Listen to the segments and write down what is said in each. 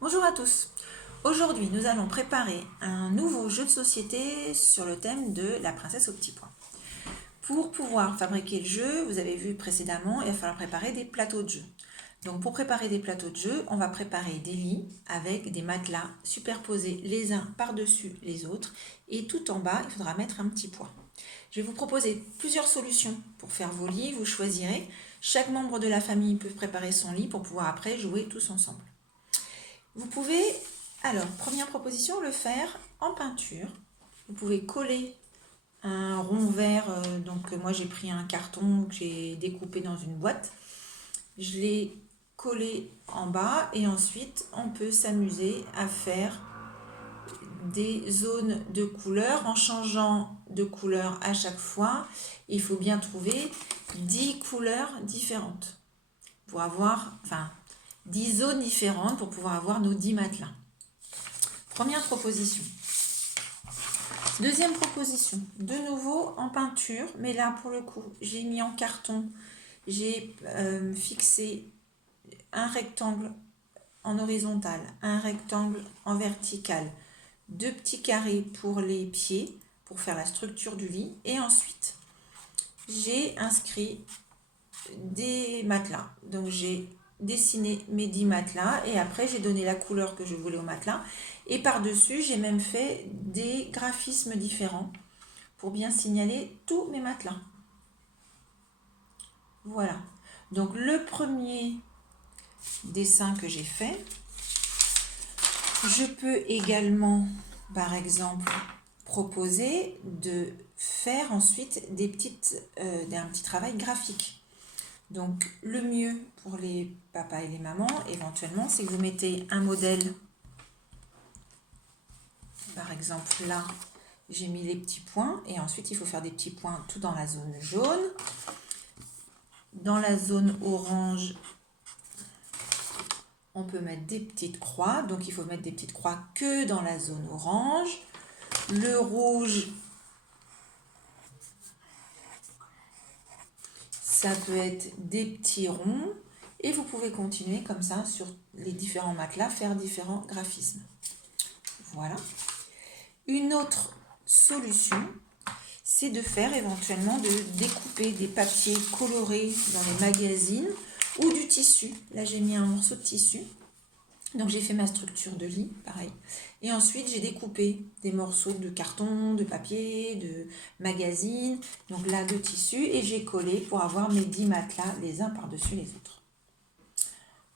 Bonjour à tous. Aujourd'hui, nous allons préparer un nouveau jeu de société sur le thème de la princesse au petit pois. Pour pouvoir fabriquer le jeu, vous avez vu précédemment, il va falloir préparer des plateaux de jeu. Donc pour préparer des plateaux de jeu, on va préparer des lits avec des matelas superposés les uns par-dessus les autres et tout en bas, il faudra mettre un petit pois. Je vais vous proposer plusieurs solutions pour faire vos lits, vous choisirez. Chaque membre de la famille peut préparer son lit pour pouvoir après jouer tous ensemble. Vous pouvez, alors, première proposition, le faire en peinture. Vous pouvez coller un rond vert, donc moi j'ai pris un carton que j'ai découpé dans une boîte. Je l'ai collé en bas et ensuite on peut s'amuser à faire des zones de couleurs en changeant de couleur à chaque fois. Il faut bien trouver 10 couleurs différentes pour avoir, 10 zones différentes pour pouvoir avoir nos 10 matelas. Première proposition. Deuxième proposition, de nouveau en peinture, mais là pour le coup, j'ai mis en carton, j'ai fixé un rectangle en horizontal, un rectangle en vertical, 2 petits carrés pour les pieds, pour faire la structure du lit, et ensuite, j'ai inscrit des matelas. Donc j'ai dessiné mes 10 matelas et après j'ai donné la couleur que je voulais au matelas et par-dessus j'ai même fait des graphismes différents pour bien signaler tous mes matelas. Voilà, donc le premier dessin que j'ai fait, je peux également par exemple proposer de faire ensuite un petit travail graphique. Donc le mieux pour les papas et les mamans éventuellement, c'est que vous mettez un modèle. Par exemple là, j'ai mis les petits points et ensuite il faut faire des petits points tout dans la zone jaune. Dans la zone orange, on peut mettre des petites croix. Donc il faut mettre des petites croix que dans la zone orange. Le rouge, ça peut être des petits ronds. Et vous pouvez continuer comme ça sur les différents matelas, faire différents graphismes. Voilà. Une autre solution, c'est de faire éventuellement de découper des papiers colorés dans les magazines ou du tissu. Là, j'ai mis un morceau de tissu. Donc, j'ai fait ma structure de lit, pareil. Et ensuite, j'ai découpé des morceaux de carton, de papier, de magazine. Donc là, de tissu. Et j'ai collé pour avoir mes 10 matelas les uns par-dessus les autres.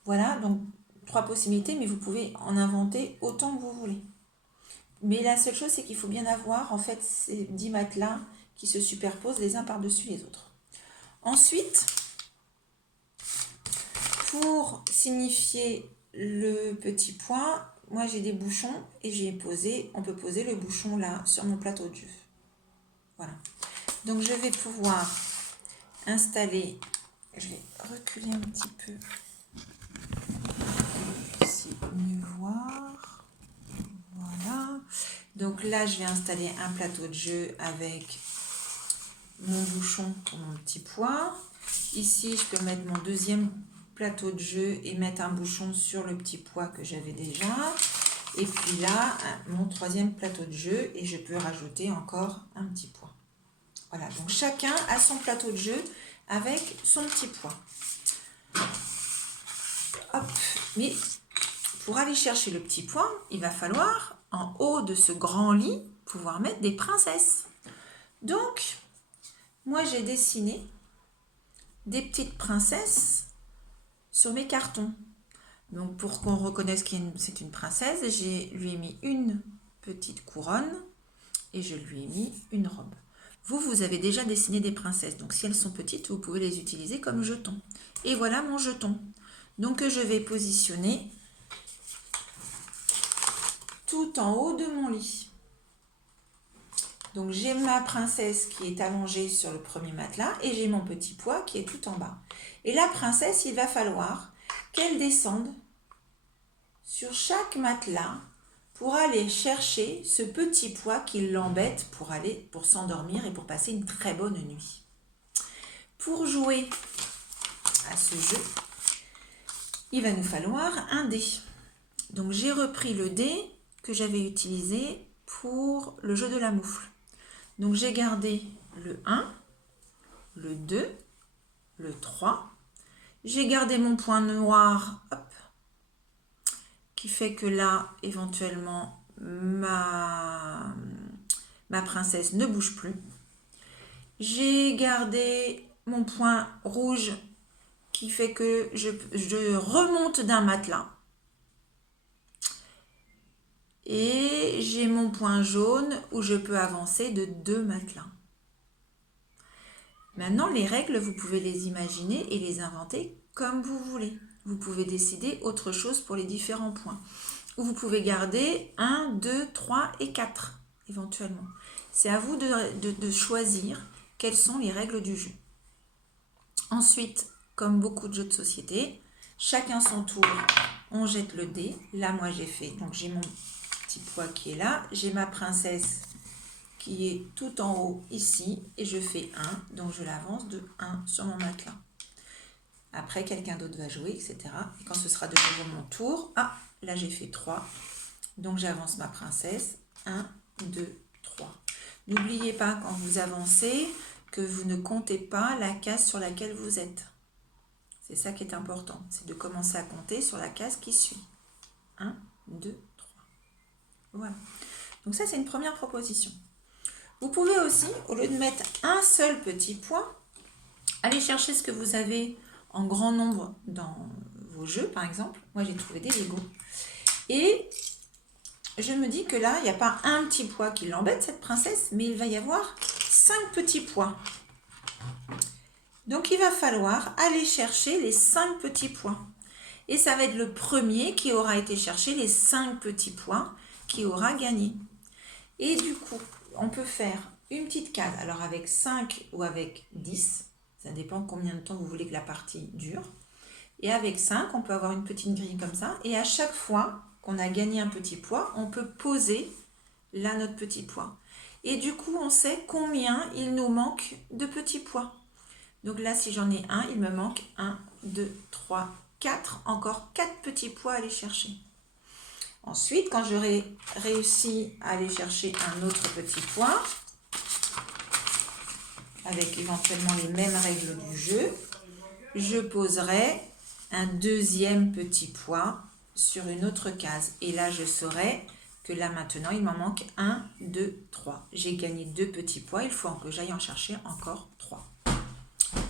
Voilà, donc 3 possibilités, mais vous pouvez en inventer autant que vous voulez. Mais la seule chose, c'est qu'il faut bien avoir en fait ces 10 matelas qui se superposent les uns par-dessus les autres. Ensuite, pour signifier le petit point, moi j'ai des bouchons et on peut poser le bouchon là sur mon plateau de jeu. Voilà. Donc je vais pouvoir installer, je vais reculer un petit peu. Mieux voir. Voilà. Donc là, je vais installer un plateau de jeu avec mon bouchon pour mon petit pois. Ici, je peux mettre mon deuxième plateau de jeu et mettre un bouchon sur le petit pois que j'avais déjà. Et puis là, mon troisième plateau de jeu et je peux rajouter encore un petit pois. Voilà, donc chacun a son plateau de jeu avec son petit pois. Hop, mais pour aller chercher le petit pois, il va falloir, en haut de ce grand lit, pouvoir mettre des princesses. Donc, moi j'ai dessiné des petites princesses sur mes cartons. Donc, pour qu'on reconnaisse que c'est une princesse, je lui ai mis une petite couronne et je lui ai mis une robe. Vous avez déjà dessiné des princesses, donc si elles sont petites, vous pouvez les utiliser comme jetons. Et voilà mon jeton. Donc, je vais positionner tout en haut de mon lit. Donc j'ai ma princesse qui est allongée sur le premier matelas et j'ai mon petit pois qui est tout en bas. Et la princesse, il va falloir qu'elle descende sur chaque matelas pour aller chercher ce petit pois qui l'embête pour s'endormir et pour passer une très bonne nuit. Pour jouer à ce jeu, il va nous falloir un dé. Donc j'ai repris le dé que j'avais utilisé pour le jeu de la moufle. Donc j'ai gardé le 1, le 2, le 3. J'ai gardé mon point noir, hop, qui fait que là, éventuellement, ma princesse ne bouge plus. J'ai gardé mon point rouge qui fait que je remonte d'un matelas. Et j'ai mon point jaune où je peux avancer de 2 matelas. Maintenant, les règles, vous pouvez les imaginer et les inventer comme vous voulez. Vous pouvez décider autre chose pour les différents points. Ou vous pouvez garder 1, 2, 3 et 4 éventuellement. C'est à vous de choisir quelles sont les règles du jeu. Ensuite, comme beaucoup de jeux de société, chacun son tour, on jette le dé. Là, moi, j'ai fait, donc j'ai mon petit poids qui est là. J'ai ma princesse qui est tout en haut ici et je fais 1, donc je l'avance de 1 sur mon matelas. Après, quelqu'un d'autre va jouer, etc. Et quand ce sera de nouveau mon tour, là j'ai fait 3, donc j'avance ma princesse, 1, 2, 3. N'oubliez pas quand vous avancez que vous ne comptez pas la case sur laquelle vous êtes. C'est ça qui est important, c'est de commencer à compter sur la case qui suit. 1, 2, 3. Voilà. Donc ça, c'est une première proposition. Vous pouvez aussi, au lieu de mettre un seul petit point, aller chercher ce que vous avez en grand nombre dans vos jeux, par exemple. Moi, j'ai trouvé des Lego. Et je me dis que là, il n'y a pas un petit pois qui l'embête, cette princesse, mais il va y avoir 5 petits pois. Donc, il va falloir aller chercher les 5 petits pois. Et ça va être le premier qui aura été chercher les 5 petits pois qui aura gagné. Et du coup, on peut faire une petite case, alors avec 5 ou avec 10, ça dépend combien de temps vous voulez que la partie dure. Et avec 5, on peut avoir une petite grille comme ça, et à chaque fois qu'on a gagné un petit pois, on peut poser là notre petit pois. Et du coup, on sait combien il nous manque de petits pois. Donc là, si j'en ai un, il me manque 1, 2, 3, 4, encore 4 petits pois à aller chercher. Ensuite, quand j'aurai réussi à aller chercher un autre petit pois, avec éventuellement les mêmes règles du jeu, je poserai un deuxième petit pois sur une autre case. Et là, je saurai que là, maintenant, il m'en manque 1, 2, 3. J'ai gagné 2 petits pois, il faut que j'aille en chercher encore 3.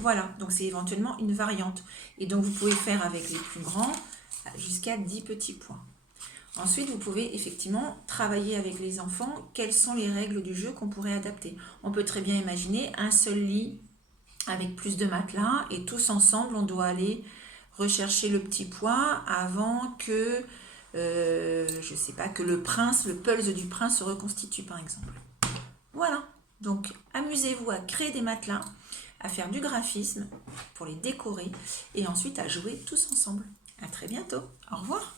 Voilà, donc c'est éventuellement une variante. Et donc, vous pouvez faire avec les plus grands jusqu'à 10 petits pois. Ensuite, vous pouvez effectivement travailler avec les enfants quelles sont les règles du jeu qu'on pourrait adapter. On peut très bien imaginer un seul lit avec plus de matelas et tous ensemble, on doit aller rechercher le petit pois avant que, je sais pas, que le pulse du prince se reconstitue par exemple. Voilà, donc amusez-vous à créer des matelas, à faire du graphisme pour les décorer et ensuite à jouer tous ensemble. À très bientôt, au revoir.